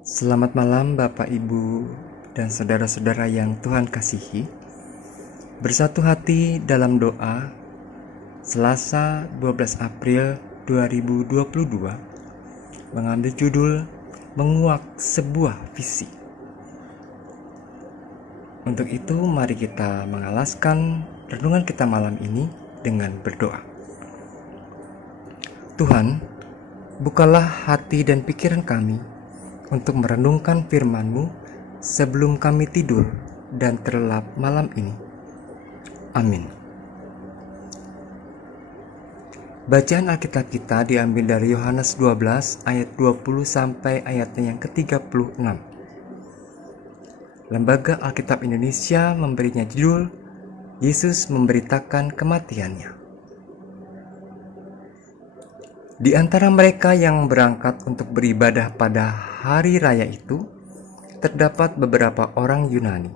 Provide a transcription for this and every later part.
Selamat malam Bapak, Ibu, dan saudara-saudara yang Tuhan kasihi. Bersatu hati dalam doa, Selasa 12 April 2022, mengambil judul Menguak Sebuah Visi. Untuk itu, mari kita mengalaskan renungan kita malam ini dengan berdoa. Tuhan, bukalah hati dan pikiran kami untuk merenungkan firman-Mu sebelum kami tidur dan terlelap malam ini. Amin. Bacaan Alkitab kita diambil dari Yohanes 12 ayat 20 sampai ayatnya yang ke-36. Lembaga Alkitab Indonesia memberinya judul Yesus memberitakan kematiannya. Di antara mereka yang berangkat untuk beribadah pada hari raya itu, terdapat beberapa orang Yunani.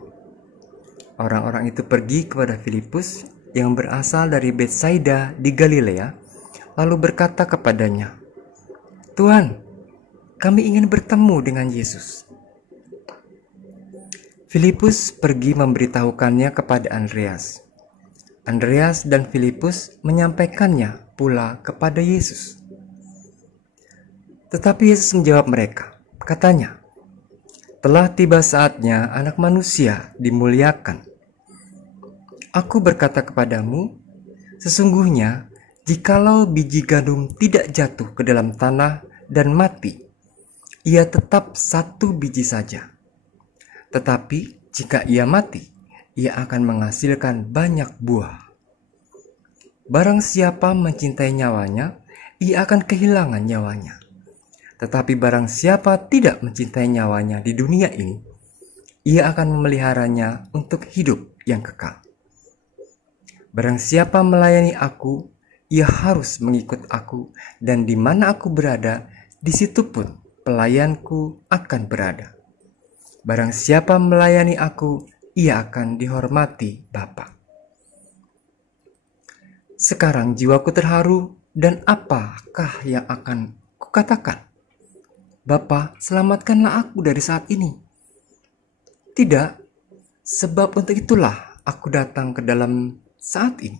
Orang-orang itu pergi kepada Filipus yang berasal dari Betsaida di Galilea, lalu berkata kepadanya, "Tuhan, kami ingin bertemu dengan Yesus." Filipus pergi memberitahukannya kepada Andreas. Andreas dan Filipus menyampaikannya pula kepada Yesus. Tetapi Yesus menjawab mereka, katanya, "Telah tiba saatnya Anak Manusia dimuliakan. Aku berkata kepadamu, sesungguhnya jikalau biji gandum tidak jatuh ke dalam tanah dan mati, ia tetap satu biji saja. Tetapi jika ia mati, ia akan menghasilkan banyak buah. Barang siapa mencintai nyawanya, ia akan kehilangan nyawanya. Tetapi barang siapa tidak mencintai nyawanya di dunia ini, ia akan memeliharanya untuk hidup yang kekal. Barang siapa melayani aku, ia harus mengikut aku, dan di mana aku berada, di situ pun pelayanku akan berada. Barang siapa melayani aku, ia akan dihormati Bapa." Sekarang jiwaku terharu, dan apakah yang akan kukatakan? "Bapa, selamatkanlah aku dari saat ini." Tidak, sebab untuk itulah aku datang ke dalam saat ini.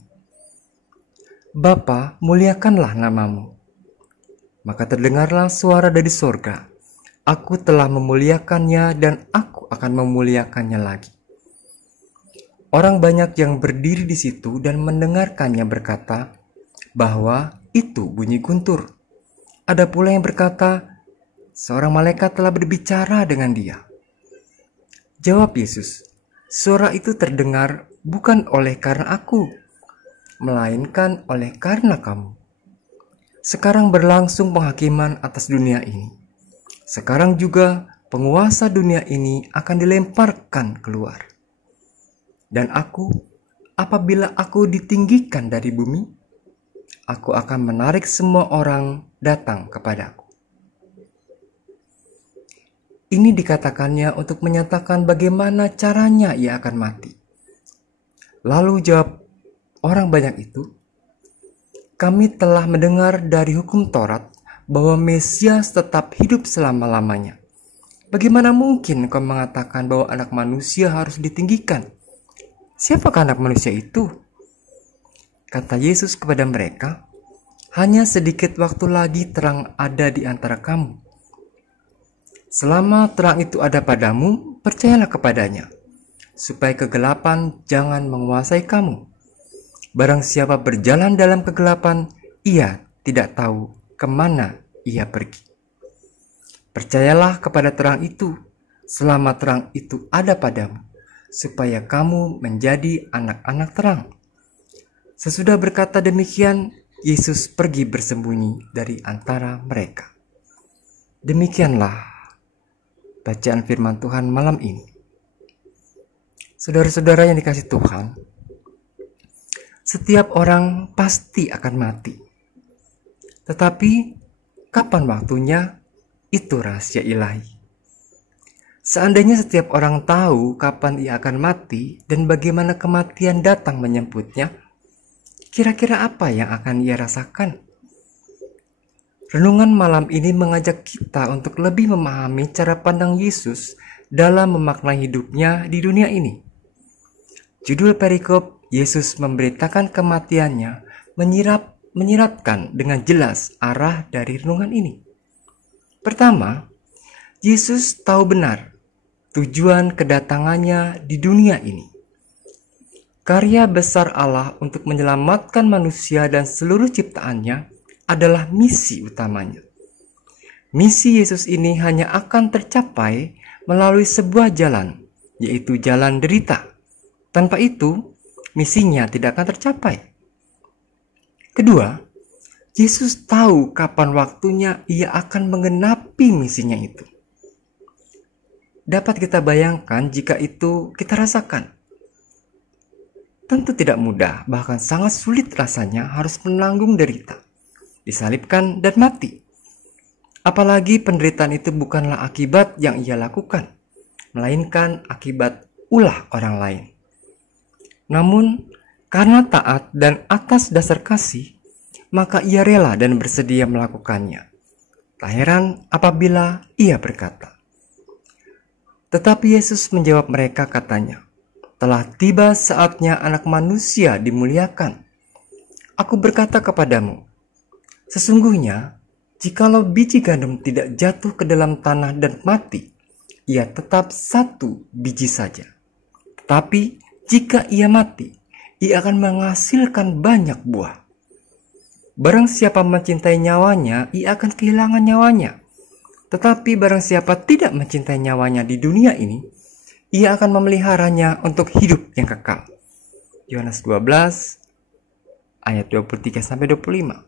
"Bapa, muliakanlah namamu." Maka terdengarlah suara dari sorga, "Aku telah memuliakannya dan aku akan memuliakannya lagi." Orang banyak yang berdiri di situ dan mendengarkannya berkata bahwa itu bunyi guntur. Ada pula yang berkata, "Seorang malaikat telah berbicara dengan dia." Jawab Yesus, "Suara itu terdengar bukan oleh karena aku, melainkan oleh karena kamu. Sekarang berlangsung penghakiman atas dunia ini. Sekarang juga penguasa dunia ini akan dilemparkan keluar. Dan aku, apabila aku ditinggikan dari bumi, aku akan menarik semua orang datang kepadaku." Ini dikatakannya untuk menyatakan bagaimana caranya ia akan mati. Lalu jawab orang banyak itu, "Kami telah mendengar dari hukum Taurat bahwa Mesias tetap hidup selama-lamanya. Bagaimana mungkin kau mengatakan bahwa Anak Manusia harus ditinggikan? Siapakah Anak Manusia itu?" Kata Yesus kepada mereka, "Hanya sedikit waktu lagi terang ada di antara kamu. Selama terang itu ada padamu, percayalah kepadanya, supaya kegelapan jangan menguasai kamu. Barang siapa berjalan dalam kegelapan, ia tidak tahu kemana ia pergi. Percayalah kepada terang itu, selama terang itu ada padamu, supaya kamu menjadi anak-anak terang." Sesudah berkata demikian, Yesus pergi bersembunyi dari antara mereka. Demikianlah bacaan firman Tuhan malam ini. Saudara-saudara yang dikasihi Tuhan, setiap orang pasti akan mati. Tetapi kapan waktunya, itu rahasia ilahi. Seandainya setiap orang tahu kapan ia akan mati dan bagaimana kematian datang menyambutnya, kira-kira apa yang akan ia rasakan? renungan malam ini mengajak kita untuk lebih memahami cara pandang Yesus dalam memaknai hidupnya di dunia ini. Judul perikop, Yesus memberitakan kematiannya, menyiratkan dengan jelas arah dari renungan ini. Pertama, Yesus tahu benar tujuan kedatangannya di dunia ini. Karya besar Allah untuk menyelamatkan manusia dan seluruh ciptaannya adalah misi utamanya. Misi Yesus ini hanya akan tercapai melalui sebuah jalan, yaitu jalan derita. Tanpa itu, misinya tidak akan tercapai. Kedua, Yesus tahu kapan waktunya ia akan menggenapi misinya itu. Dapat kita bayangkan jika itu kita rasakan. Tentu tidak mudah, bahkan sangat sulit rasanya harus menanggung derita, disalibkan dan mati. Apalagi penderitaan itu bukanlah akibat yang ia lakukan, melainkan akibat ulah orang lain. Namun, karena taat dan atas dasar kasih, maka ia rela dan bersedia melakukannya. Tak heran apabila ia berkata, tetapi Yesus menjawab mereka katanya, telah tiba saatnya Anak Manusia dimuliakan. Aku berkata kepadamu, sesungguhnya, jikalau biji gandum tidak jatuh ke dalam tanah dan mati, ia tetap satu biji saja. Tetapi jika ia mati, ia akan menghasilkan banyak buah. Barang siapa mencintai nyawanya, ia akan kehilangan nyawanya. Tetapi barang siapa tidak mencintai nyawanya di dunia ini, ia akan memeliharanya untuk hidup yang kekal. Yohanes 12 ayat 23-25.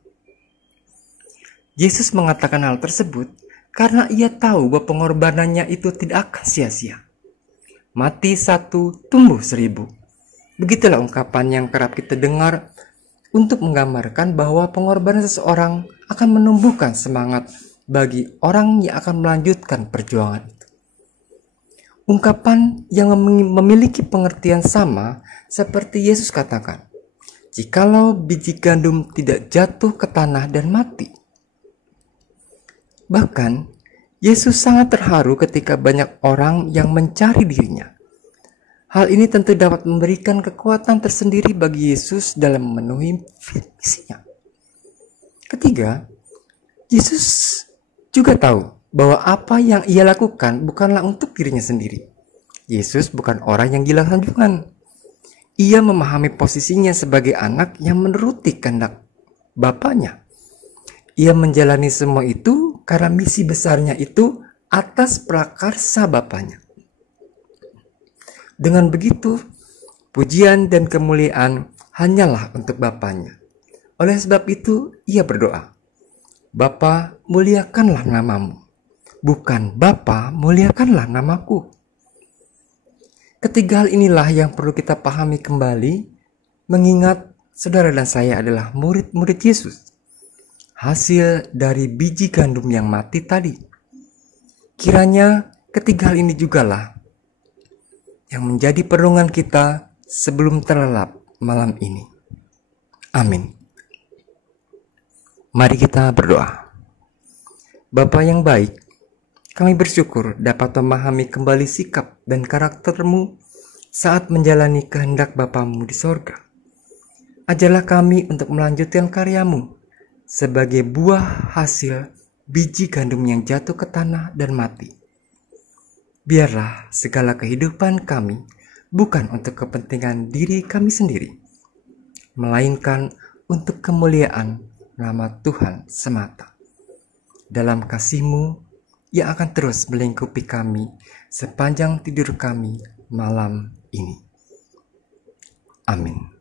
Yesus mengatakan hal tersebut karena ia tahu bahwa pengorbanannya itu tidak akan sia-sia. Mati 1, tumbuh 1000. Begitulah ungkapan yang kerap kita dengar untuk menggambarkan bahwa pengorbanan seseorang akan menumbuhkan semangat bagi orang yang akan melanjutkan perjuangan itu. Ungkapan yang memiliki pengertian sama seperti Yesus katakan, jikalau biji gandum tidak jatuh ke tanah dan mati. Bahkan, Yesus sangat terharu ketika banyak orang yang mencari dirinya. Hal ini tentu dapat memberikan kekuatan tersendiri bagi Yesus dalam memenuhi misinya. Ketiga, Yesus juga tahu bahwa apa yang ia lakukan bukanlah untuk dirinya sendiri. Yesus bukan orang yang gila sanjungan. Ia memahami posisinya sebagai anak yang menuruti kehendak Bapaknya. Ia menjalani semua itu karena misi besarnya itu atas prakarsa Bapaknya. Dengan begitu, pujian dan kemuliaan hanyalah untuk Bapaknya. Oleh sebab itu, ia berdoa, Bapa, muliakanlah namamu. Bukan Bapa, muliakanlah namaku. Ketiga hal inilah yang perlu kita pahami kembali, mengingat saudara dan saya adalah murid-murid Yesus. Hasil dari biji gandum yang mati tadi. Kiranya ketiga hal ini jugalah yang menjadi perenungan kita sebelum terlelap malam ini. Amin. Mari kita berdoa. Bapa yang baik, kami bersyukur dapat memahami kembali sikap dan karakter-Mu saat menjalani kehendak Bapa-Mu di sorga. Ajarlah kami untuk melanjutkan karya-Mu sebagai buah hasil biji gandum yang jatuh ke tanah dan mati. Biarlah segala kehidupan kami bukan untuk kepentingan diri kami sendiri, melainkan untuk kemuliaan nama Tuhan semata. Dalam kasih-Mu yang akan terus melingkupi kami sepanjang tidur kami malam ini. Amin.